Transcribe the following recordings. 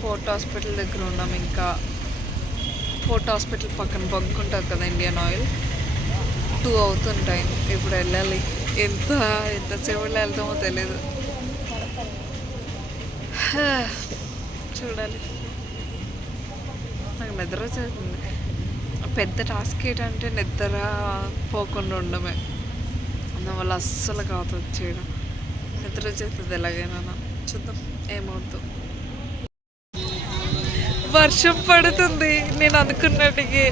Fort hospital దగ్గర ఉన్నాం. ఇంకా ఫోర్ట్ హాస్పిటల్ పక్కన బంక్ ఉంటుంది కదా ఇండియన్ ఆయిల్. 2 అవుతుంది టైం. ఇప్పుడు వెళ్ళాలి. ఎంతసేపట్లో వెళ్తామో తెలీదు. చూడాలి. నాకు నిద్ర వచ్చేస్తుంది. పెద్ద టాస్క్ ఏంటంటే నిద్ర పోకుండా ఉండమే. అందువల్ల అస్సలు కాదు వచ్చేయడం. నిద్ర వచ్చేస్తుంది ఎలాగైనా. చూద్దాం ఏమవుతుందో. వర్షం పడుతుంది నేను అనుకున్నట్టుగా.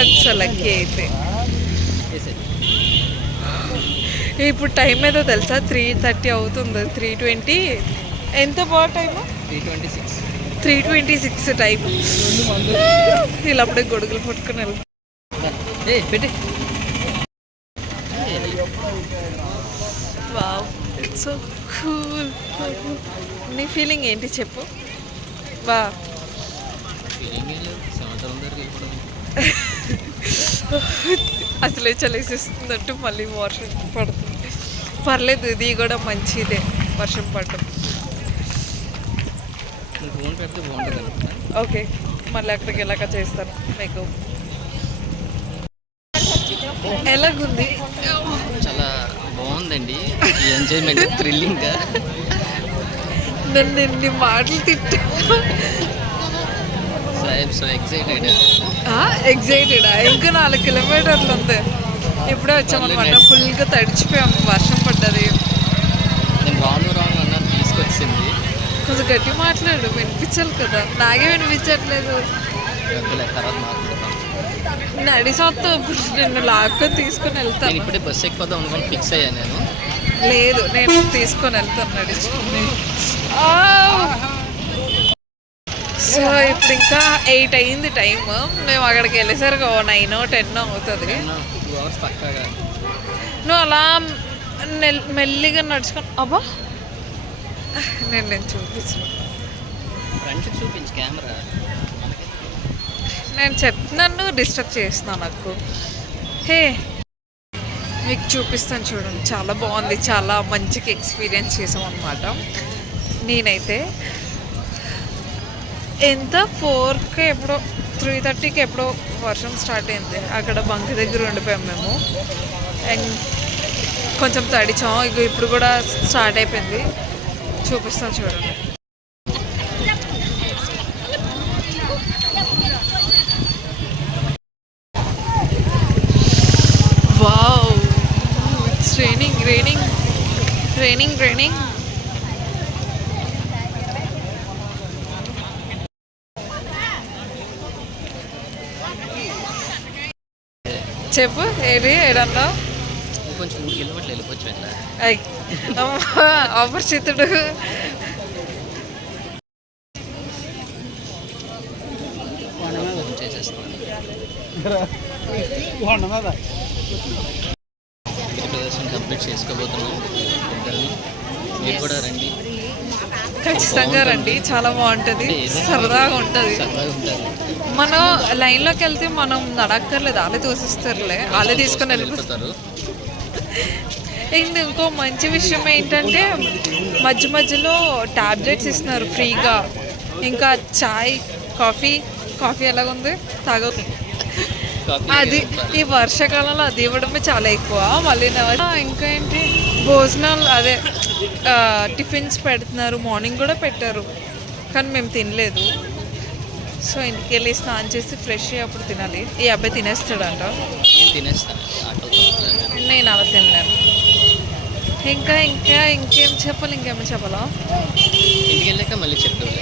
అసలకి అయితే ఇప్పుడు టైం ఏదో తెలుసా? 3:30 అవుతుంది. 3:20 ఎంత బాగా టైము? 3:26 టైం. వీళ్ళు అప్పుడే గొడుగులు పట్టుకుని వెళ్తారు. Wow, it's so cool. నీ ఫీలింగ్ ఏంటి చెప్పు. వా అసలే చలేసిస్తుందంటూ మళ్ళీ వర్షం పడుతుంది. పర్లేదు, ఇది కూడా మంచిదే వర్షం పడటం. ఓకే, మళ్ళీ అక్కడికి వెళ్ళాక చేస్తాను మీకు. ఎలాగుంది? చాలా బాగుందండి. ఎంజాయ్మెంట్, థ్రిల్లింగ్గా. నన్ను ఎన్ని మాటలు తిట్టా. సో ఎక్సైటెడా? ఇంకా 4 కిలోమీటర్లు ఉంది. ఇప్పుడే వచ్చామన్నమాట. ఫుల్గా తడిచిపోయాం, వర్షం పడ్డది. నేను రాను అన్నది తీసుకొచ్చింది. కొంచెం గట్టి మాట్లాడు, వినిపించాలి కదా. నాకే వినిపించట్లేదు. నడిసొత్తా నిన్ను లాక్కొని తీసుకొని వెళ్తాను. ఇప్పుడే బస్సు ఎక్కిపోదాం అనుకుని ఫిక్స్ అయ్యా నేను. లేదు, నేను తీసుకొని వెళ్తాను నడుచుకుని. సో ఇప్పుడు ఇంకా 8 అయింది టైం. మేము అక్కడికి వెళ్ళేసరికి 9 or 10 అవుతుంది. నువ్వు అలా మెల్లిగా నడుచుకొని అబ్బా నేను చూపించు కెమెరా. నేను చెప్తున్నాను, డిస్టర్బ్ చేస్తున్నాను. నాకు మీకు చూపిస్తాను చూడండి. చాలా బాగుంది. చాలా మంచిగా ఎక్స్పీరియన్స్ చేసాం అన్నమాట. నేనైతే ఎంత 4కి ఎప్పుడో 3:30కి ఎప్పుడో వర్షం స్టార్ట్ అయింది. అక్కడ బంక్ దగ్గర ఉండిపోయాం మేము. అండ్ కొంచెం తడిచాం. ఇప్పుడు కూడా స్టార్ట్ అయిపోయింది. చూపిస్తాను చూడండి. Wow, it's raining. చెప్పు ఏడన్నా. కొంచెం 3 కిలోమీటర్లు వెళ్ళిపోవచ్చు. అపరిచితుడు. కంప్లీట్ చేసుకోబోతున్నాం. మీరు కూడా రండి, ఖచ్చితంగా రండి. చాలా బాగుంటుంది, సరదాగా ఉంటుంది. మనం లైన్లోకి వెళ్తే మనం నడక్కర్లేదు, వాళ్ళే తోసిస్తారులే, వాళ్ళే తీసుకొని వెళ్ళిపోతారు. ఇంకో మంచి విషయం ఏంటంటే మధ్యలో ట్యాబ్లెట్స్ ఇస్తున్నారు ఫ్రీగా. ఇంకా చాయ్, కాఫీ ఎలాగుంది తాగ. అది ఈ వర్షాకాలంలో అది ఇవ్వడమే చాలా ఎక్కువ. మళ్ళీ ఇంకా ఏంటి, భోజనాలు అదే టిఫిన్స్ పెడుతున్నారు. మార్నింగ్ కూడా పెట్టారు, కానీ మేము తినలేదు. సో ఇంటికి వెళ్ళి స్నానం చేసి ఫ్రెష్ అయ్యి అప్పుడు తినాలి. ఈ అబ్బాయి తినేస్తాడంట. నేను అలా తినలేను. ఇంకేం చెప్పాలి? ఇంకేమో చెప్పాలా? ఇంటికి వెళ్ళాక మళ్ళీ చెప్తాను.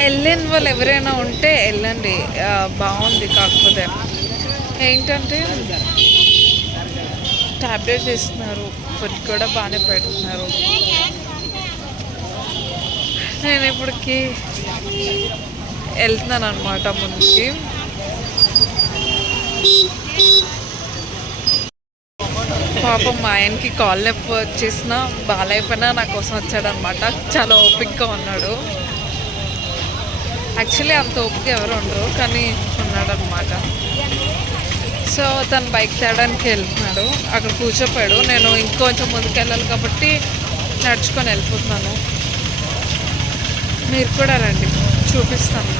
వెళ్ళిన వాళ్ళు ఎవరైనా ఉంటే వెళ్ళండి, బాగుంది. కాకపోతే ఏంటంటే ట్యాబ్లెట్స్ ఇస్తున్నారు, ఫుడ్ కూడా బాగానే పెడుతున్నారు. నేను ఇప్పటికి వెళ్తున్నాను అనమాట ముందుకి. పాపం మా ఆయనకి కాల్ నొప్పి వచ్చేసిన బాగాలేకపోయినా నా కోసం వచ్చాడనమాట. చాలా ఓపిక్గా ఉన్నాడు. యాక్చువల్లీ అంత ఓపిక ఎవరు ఉండరు, కానీ ఉన్నాడనమాట. సో తను బైక్ తేడానికి వెళ్తున్నాడు, అక్కడ కూర్చోపోయాడు. నేను ఇంకొంచెం ముందుకు వెళ్ళాలి కాబట్టి నడుచుకొని వెళ్ళిపోతున్నాను. మీరు కూడా రండి, చూపిస్తాను.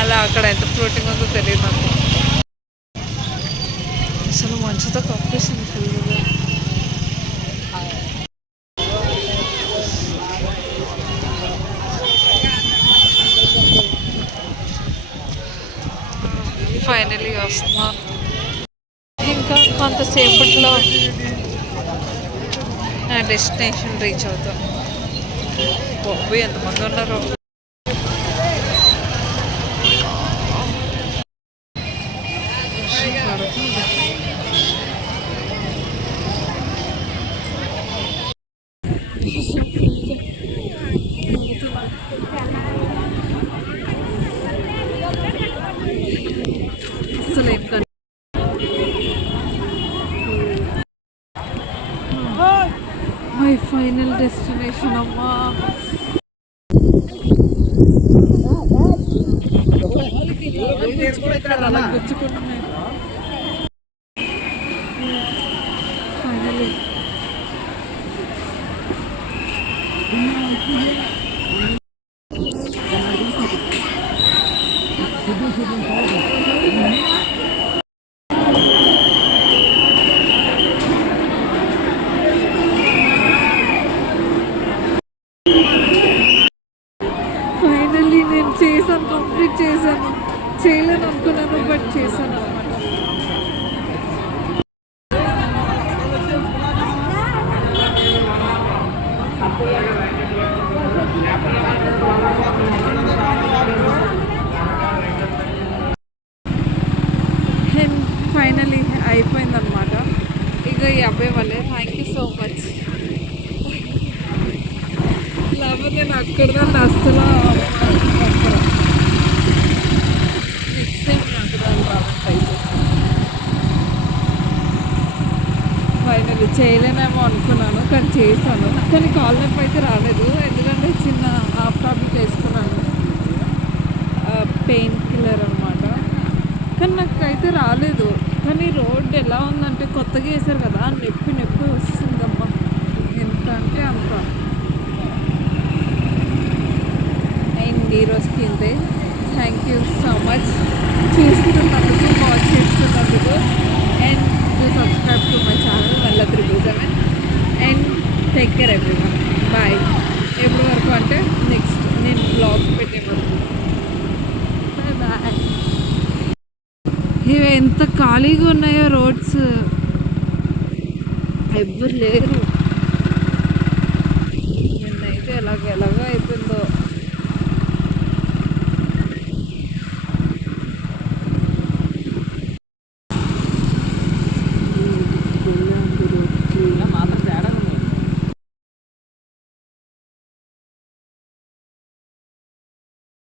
అలా అక్కడ ఎంత ఫ్లోటింగ్ ఉందో తెలియదు నాకు. అసలు మంచుతో కప్పేసింది ఫుల్గా. ఫైనలీ వస్తున్నాను. ఇంకా కొంతసేపట్లో నా డెస్టినేషన్ రీచ్ అవుతాను. బాబు ఎంతమంది ఉన్నారో. అసలు ఏం కాదు. మై ఫైనల్ డెస్టినేషన్ అమ్మా. అలా గుచ్చుకుంటున్నాయి. ఫైనలీ ఫైనల్లీ నేను చేశాను, కంప్లీట్ చేశాను. చేయలేను అనుకున్నాను, బట్ చేశాను అనమాట. ఫైనలీ అయిపోయిందనమాట. ఇక ఈ అబ్బాయి వల్లే. Thank you so much. లేకపోతే నేను అక్కడ దాన్ని అస్సలు నెక్స్ట్ టైం నాకు దాన్ని బాగా ట్రై చేస్తాను. ఫైనలీ చేయలేనేమో అనుకున్నాను, కానీ చేశాను. కానీ కాల్ నొప్పి అయితే రాలేదు, ఎందుకంటే చిన్న హాఫ్ టాబ్లెట్ వేసుకున్నాను, పెయిన్ కిల్లర్ అనమాట. కానీ నాకు అయితే రాలేదు. కానీ రోడ్ ఎలా ఉందంటే కొత్తగా వేసారు కదా, నొప్పి నొప్పి వస్తుందమ్మా. ఎంత అంటే అంత. అండ్ ఈరోజుకి ఇంతే. థ్యాంక్ యూ సో మచ్ చూస్తున్నందుకు, వాచ్ చేస్తున్నందుకు. And subscribe to my channel మళ్ళీ 777. And take care everyone. Bye. ఎప్పటి వరకు అంటే నెక్స్ట్ నేను బ్లాగ్స్ పెట్టే వరకు. Bye bye. ఇవి ఎంత ఖాళీగా ఉన్నాయో రోడ్స్, ఎవ్వరు లేరు.